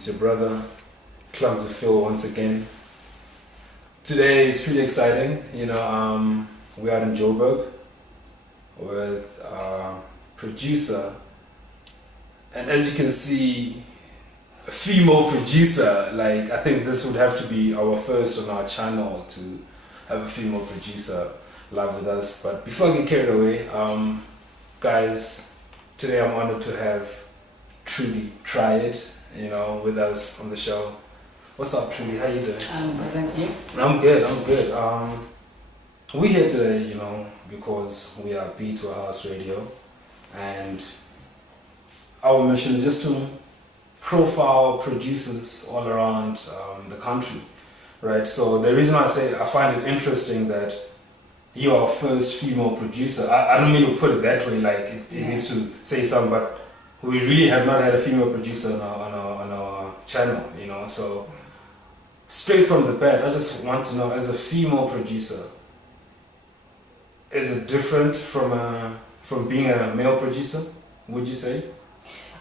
It's your brother, Clumsy Phil, once again. Today is pretty exciting. We're out in Joburg with our producer, and as you can see, a female producer. Like, I think this would have to be our first on our channel to have a female producer live with us. But before I get carried away, guys, today I'm honored to have Trudy Triad, with us on the show. What's up, Trudy? How you doing? I'm good, and you? I'm good. We're here today, because we are B2 House Radio, and our mission is just to profile producers all around the country, right? So the reason I say I find it interesting that you are our first female producer. I don't mean to put it that way, like it needs to say something, but we really have not had a female producer on our channel, So straight from the bat, I just want to know, as a female producer, is it different from being a male producer, would you say?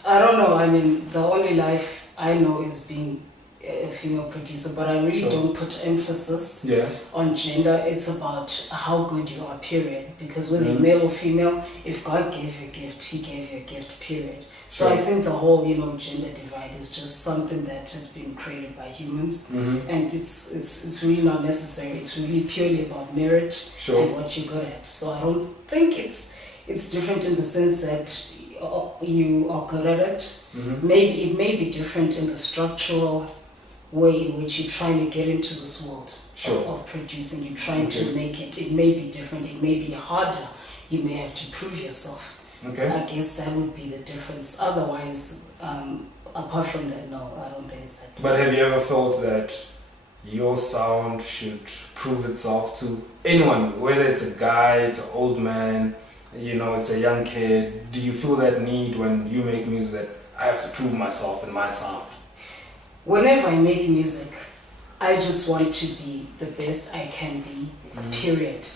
I don't know. I mean, the only life I know is being a female producer, but I really don't put emphasis on gender. It's about how good you are, period. Because whether you're male or female, if God gave you a gift, He gave you a gift, period. So I think the whole, gender divide is just something that has been created by humans, and it's really not necessary. It's really purely about merit and what you're good at. So I don't think it's different in the sense that you are good at it. Maybe it may be different in the structural way in which you're trying to get into this world of producing. You're trying to make it. It may be different. It may be harder. You may have to prove yourself. I guess that would be the difference. Otherwise, apart from that, no, I don't think it's that. But have you ever felt that your sound should prove itself to anyone, whether it's a guy, it's an old man, it's a young kid? Do you feel that need when you make music that I have to prove myself in my sound? Whenever I make music, I just want to be the best I can be, period.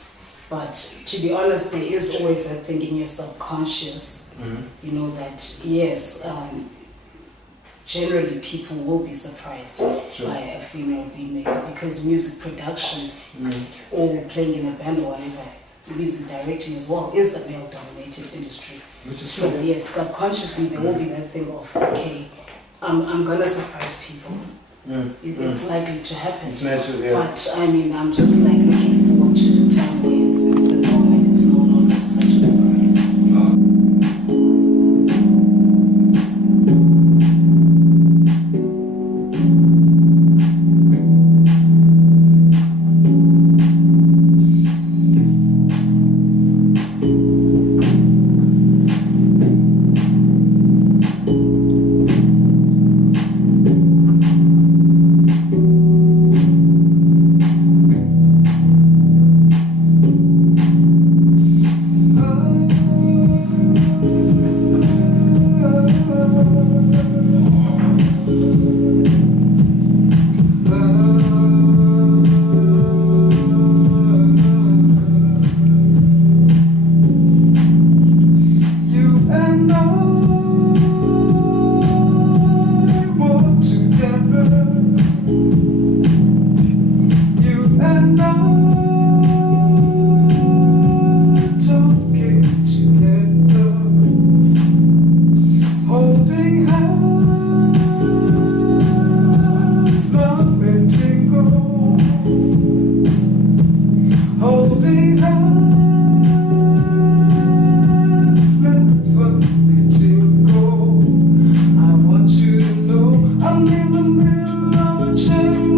But to be honest, there is always that thing in your subconscious, that yes, generally people will be surprised by a female beat maker, because music production or playing in a band or whatever, music directing as well is a male-dominated industry. So yes, subconsciously there will be that thing of, okay, I'm gonna surprise people. It's likely to happen. It's natural, yeah. But I mean, I'm just like looking forward to the time where it's the norm and it's no longer such a surprise. I'm in the middle of a chain.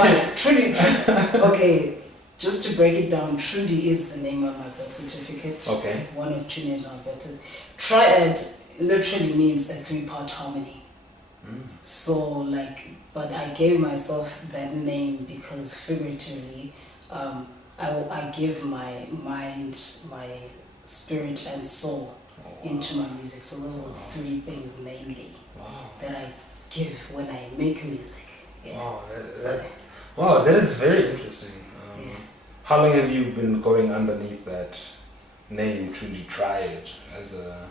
But Trudy, okay, just to break it down, Trudy is the name on my birth certificate. Okay. One of two names on my birth certificate. Triad literally means a three-part harmony. So like, but I gave myself that name because figuratively, I give my mind, my spirit and soul into my music. So those are three things mainly that I give when I make music. Yeah. Wow, that is very interesting. How long have you been going underneath that name, Trudy Triad, as a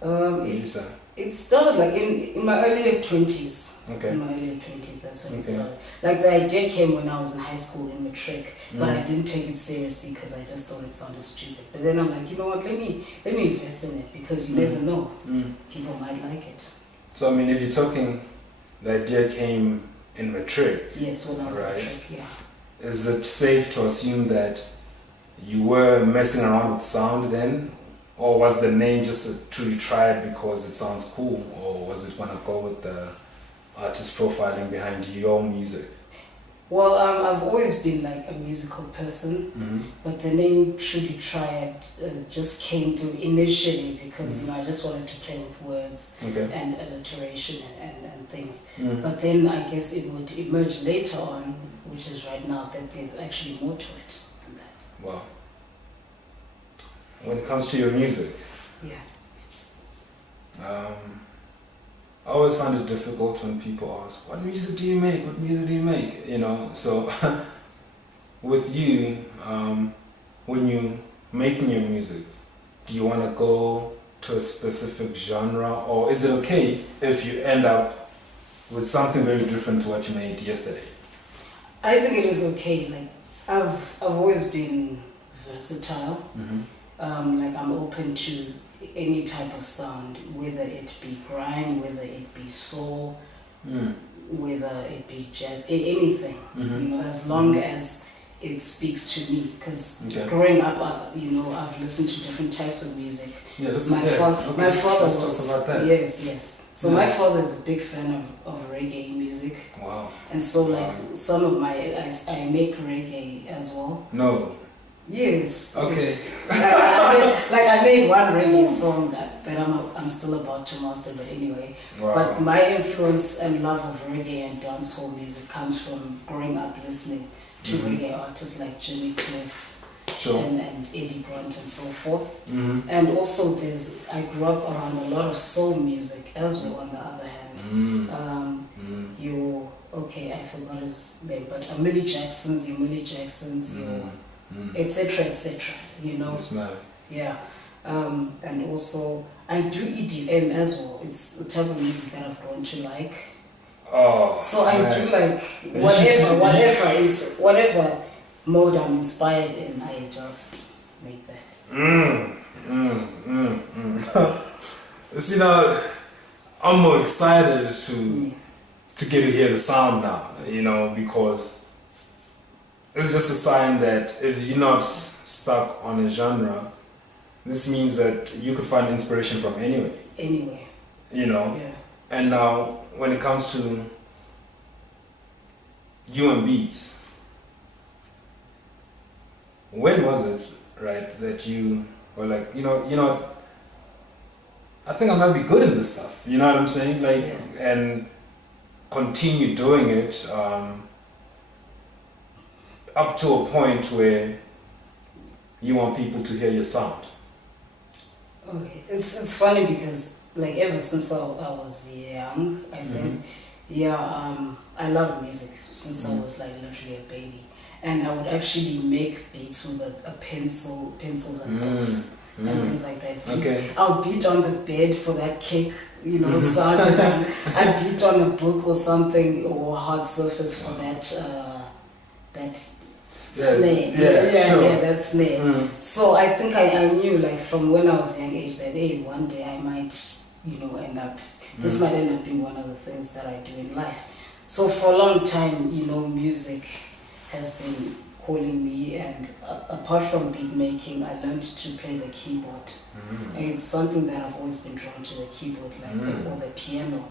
producer? It started like in my earlier 20s. Okay. In my earlier 20s, that's when it started. Like the idea came when I was in high school in matric, but I didn't take it seriously because I just thought it sounded stupid. But then I'm like, you know what? Let me invest in it because you never know. People might like it. So I mean, if you're talking, the idea came in matric. Yes, when I was in matric. Yeah. Is it safe to assume that you were messing around with sound then? Or was the name just a Trudy Triad because it sounds cool? Or was it gonna go with the artist profiling behind your music? Well, I've always been like a musical person, but the name Trudy Triad just came through initially because I just wanted to play with words and alliteration and things. But then I guess it would emerge later on, which is right now, that there's actually more to it than that. Wow. When it comes to your music, I always find it difficult when people ask, what music do you make? What music do you make? You know, so with you, when you're making your music, do you want to go to a specific genre, or is it okay if you end up with something very different to what you made yesterday? I think it is okay. Like I've always been versatile. Like I'm open to any type of sound, whether it be grime, whether it be soul, whether it be jazz, anything. You know, as long as it speaks to me. Because growing up, you know, I've listened to different types of music. Yeah, my father Let's was talk about that. yes. So my father is a big fan of reggae music. Wow. And so like some of I make reggae as well. No. Yes. Okay. Yes. I made one reggae song that I'm still about to master, but anyway. Wow. But my influence and love of reggae and dancehall music comes from growing up listening to reggae artists like Jimmy Cliff. And Eddie Grant and so forth. And also I grew up around a lot of soul music as well on the other hand. I forgot his name, but Millie Jackson's, etc., you know. Yeah. And also I do EDM as well. It's the type of music that I've grown to like. So I do like whatever mode I'm inspired in, I just make that. See, now I'm more excited to get to hear the sound now, you know, because it's just a sign that if you're not stuck on a genre, this means that you could find inspiration from anywhere. Anyway. You know? Yeah. And now, when it comes to you and beats, when was it, right, that you were like, you know, I think I might be good in this stuff, you know what I'm saying? Like, and continue doing it up to a point where you want people to hear your sound. Okay, it's funny because like ever since I was young, I think, I love music since I was like literally a baby. And I would actually make beats with a pencils and books and things like that. Okay. I'll beat on the bed for that kick, you know, sound. I beat on a book or something, or a hard surface for that snare. Yeah, that snare. So I think I knew like from when I was a young age that hey, one day I might, you know, this might end up being one of the things that I do in life. So for a long time, you know, music has been calling me, and apart from beat making, I learned to play the keyboard. It's something that I've always been drawn to, the keyboard, or the piano.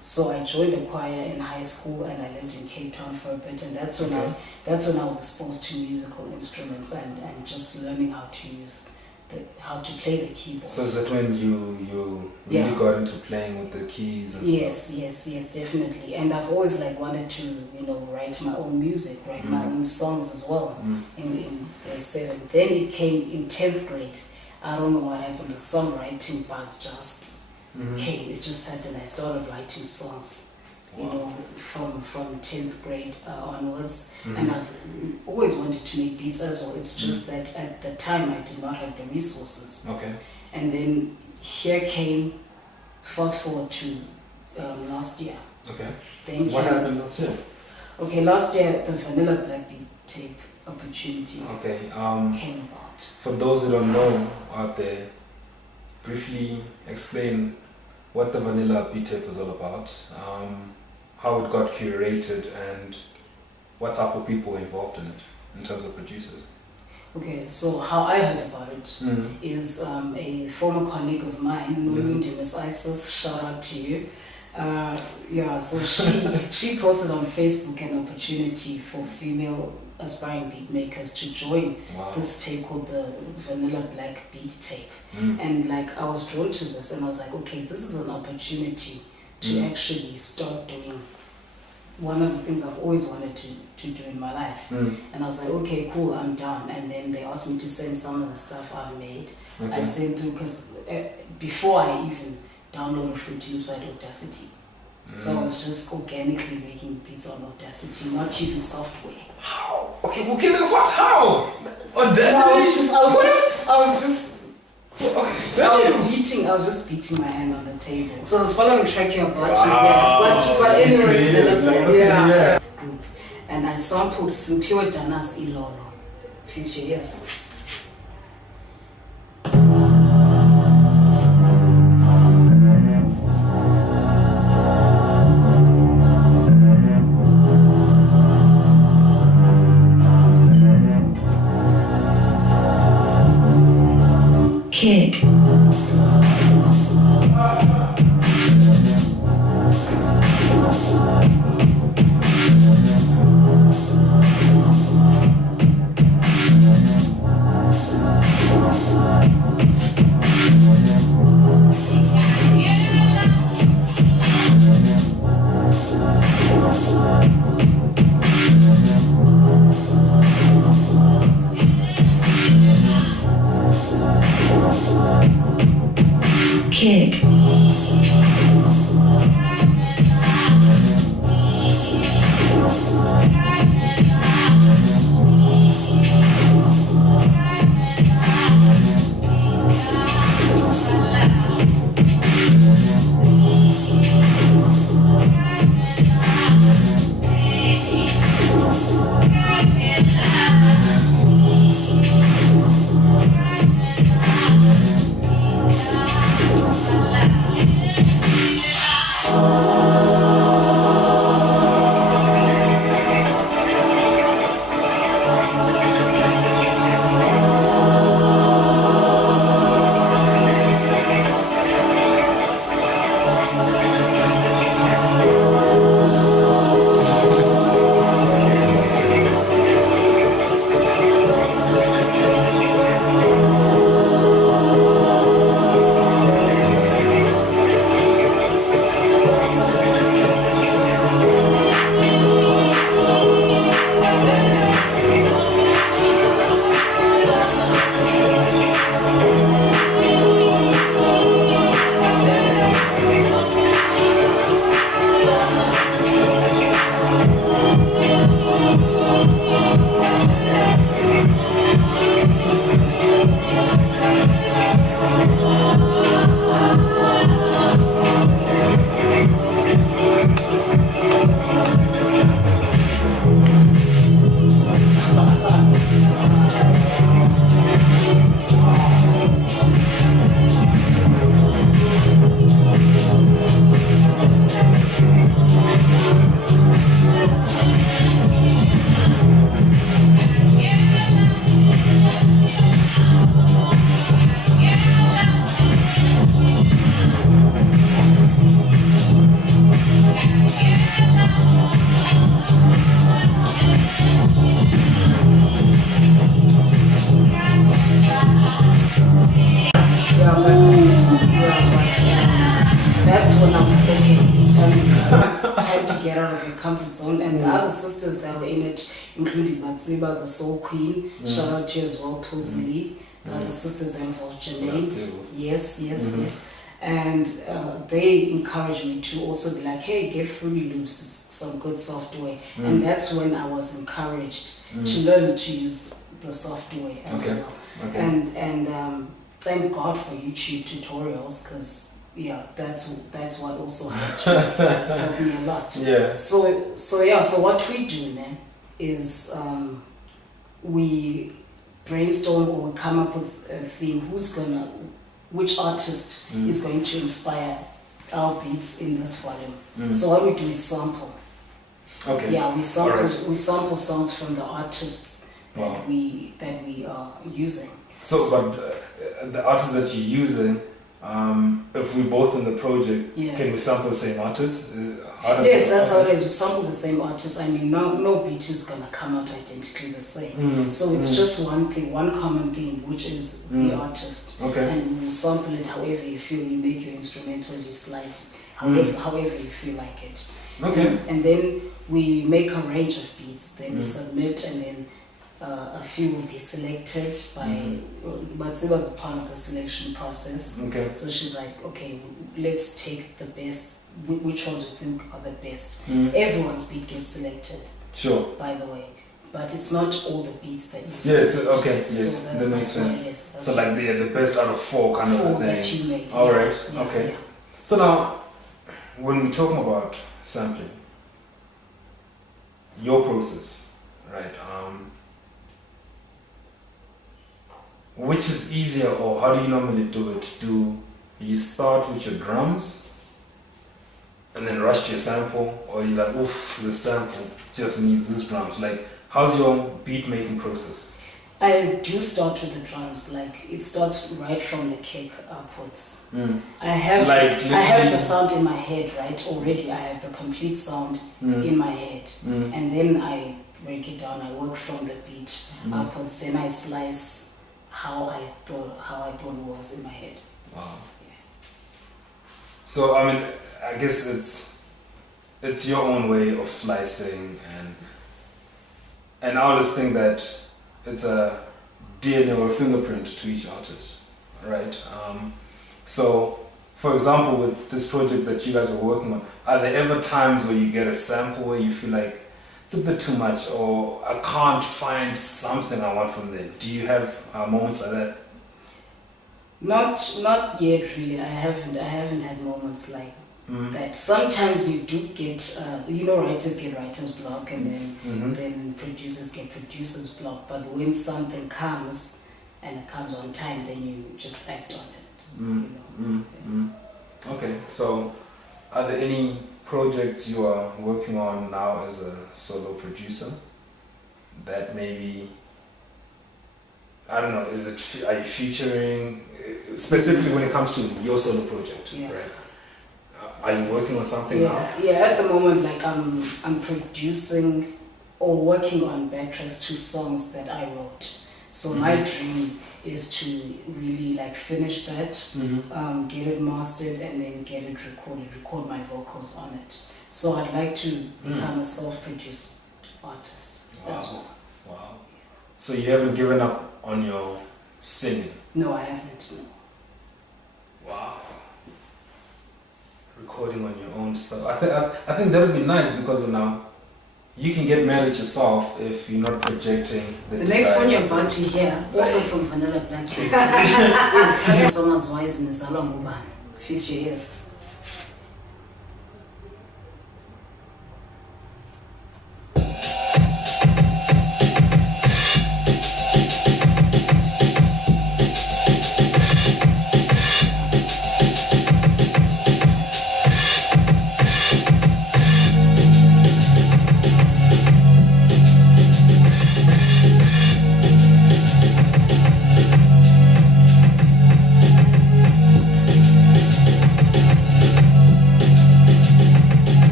So I joined a choir in high school, and I lived in Cape Town for a bit, and that's when I was exposed to musical instruments and just learning how to play the keyboard. So is that when you really got into playing with the keys and stuff? Yes, definitely. And I've always wanted to, write my own music, write my own songs as well. In grade 7. Then it came in 10th grade. I don't know what happened. The songwriting bug just came. It just happened. I started writing songs. From 10th grade onwards, and I've always wanted to make beats as well. It's just that at the time I did not have the resources. Okay. And then here came, fast forward to last year. Okay. Then what happened last year? Okay, last year the Vanilla Black beat tape opportunity came about. For those who don't know out there, briefly explain what the Vanilla beat tape is all about. How it got curated, and what type of people were involved in it, in terms of producers. Okay, so how I heard about it is a former colleague of mine, Nolundi, Miss Isis, shout out to you. So she posted on Facebook an opportunity for female aspiring beat makers to join this tape called the Vanilla Black Beat Tape. And I was drawn to this, and I was like, okay, this is an opportunity to actually start doing one of the things I've always wanted to do in my life. And I was like, okay, cool, I'm done. And then they asked me to send some of the stuff I've made. I sent through, because before I even downloaded Fruity Loops, I had Audacity. So I was just organically making beats on Audacity, not using software. How? Okay, what? How? Audacity? I was just beating my hand on the table. So the following track you're about but anyway, and I sampled Simpiwe Dana's Ilolo. Feature, yes. Kick. including Matsiba, the Soul Queen. Shout out to you as well, Pulsili, the sisters involved, Jermaine. Yes. And they encouraged me to also be like, hey, get Fruity Loops, it's some good software. And that's when I was encouraged to learn to use the software as well. And thank God for YouTube tutorials, because that's what also helped me a lot. Yeah. So what we do then is we brainstorm or come up with a theme, which artist is going to inspire our beats in this volume. So what we do is sample. Okay. Yeah, we sample songs from the artists that we are using. So, but the artists that you're using, if we're both in the project, can we sample the same artist? Yes, that's how it is. We sample the same artist. I mean, no beat is gonna come out identically the same. So it's just one thing, one common theme, which is the artist. Okay. And you sample it however you feel. You make your instrumentals, you slice however you feel like it. Okay. And then we make a range of beats. Then we submit, and then a few will be selected by, but it was part of the selection process. Okay. So she's like, okay, let's take the best, which ones we think are the best. Everyone's beat gets selected. Sure. By the way, but it's not all the beats that you see. Yeah, okay, yes, that makes sense. So like the best out of four kind of a thing. That you make. All right, okay. Yeah. So now, when we're talking about sampling, your process, right? Which is easier, or how do you normally do it? Do you start with your drums and then rush to your sample, or you like, oof, the sample just needs this drums? Like, how's your beat making process? I do start with the drums. Like, it starts right from the kick upwards. I have the sound in my head, right? Already, I have the complete sound in my head, and then I break it down. I work from the beat upwards. Then I slice how I thought it was in my head. Wow. Yeah. So I mean, I guess it's your own way of slicing, and I always think that it's a DNA or a fingerprint to each artist, right? So, for example, with this project that you guys are working on, are there ever times where you get a sample where you feel like it's a bit too much, or I can't find something I want from there? Do you have moments like that? Not yet, really. I haven't had moments like that. Sometimes you do get, writers get writer's block, and then producers get producer's block. But when something comes and it comes on time, then you just act on it. Okay, so are there any projects you are working on now as a solo producer that maybe, I don't know, are you featuring, specifically when it comes to your solo project, right? Are you working on something now? Yeah, at the moment, like I'm producing or working on backtracks to songs that I wrote. So my dream is to really like finish that, get it mastered, and then get it record my vocals on it. So I'd like to become a self-produced artist as well. Wow. So you haven't given up on your singing? No, I haven't. No. Wow. Recording on your own stuff. I think that would be nice, because now you can get mad at yourself if you're not projecting the next one you're about to hear, also from Vanilla Black, is Tanya Soma's Wise in the Salon Feast Your Ears.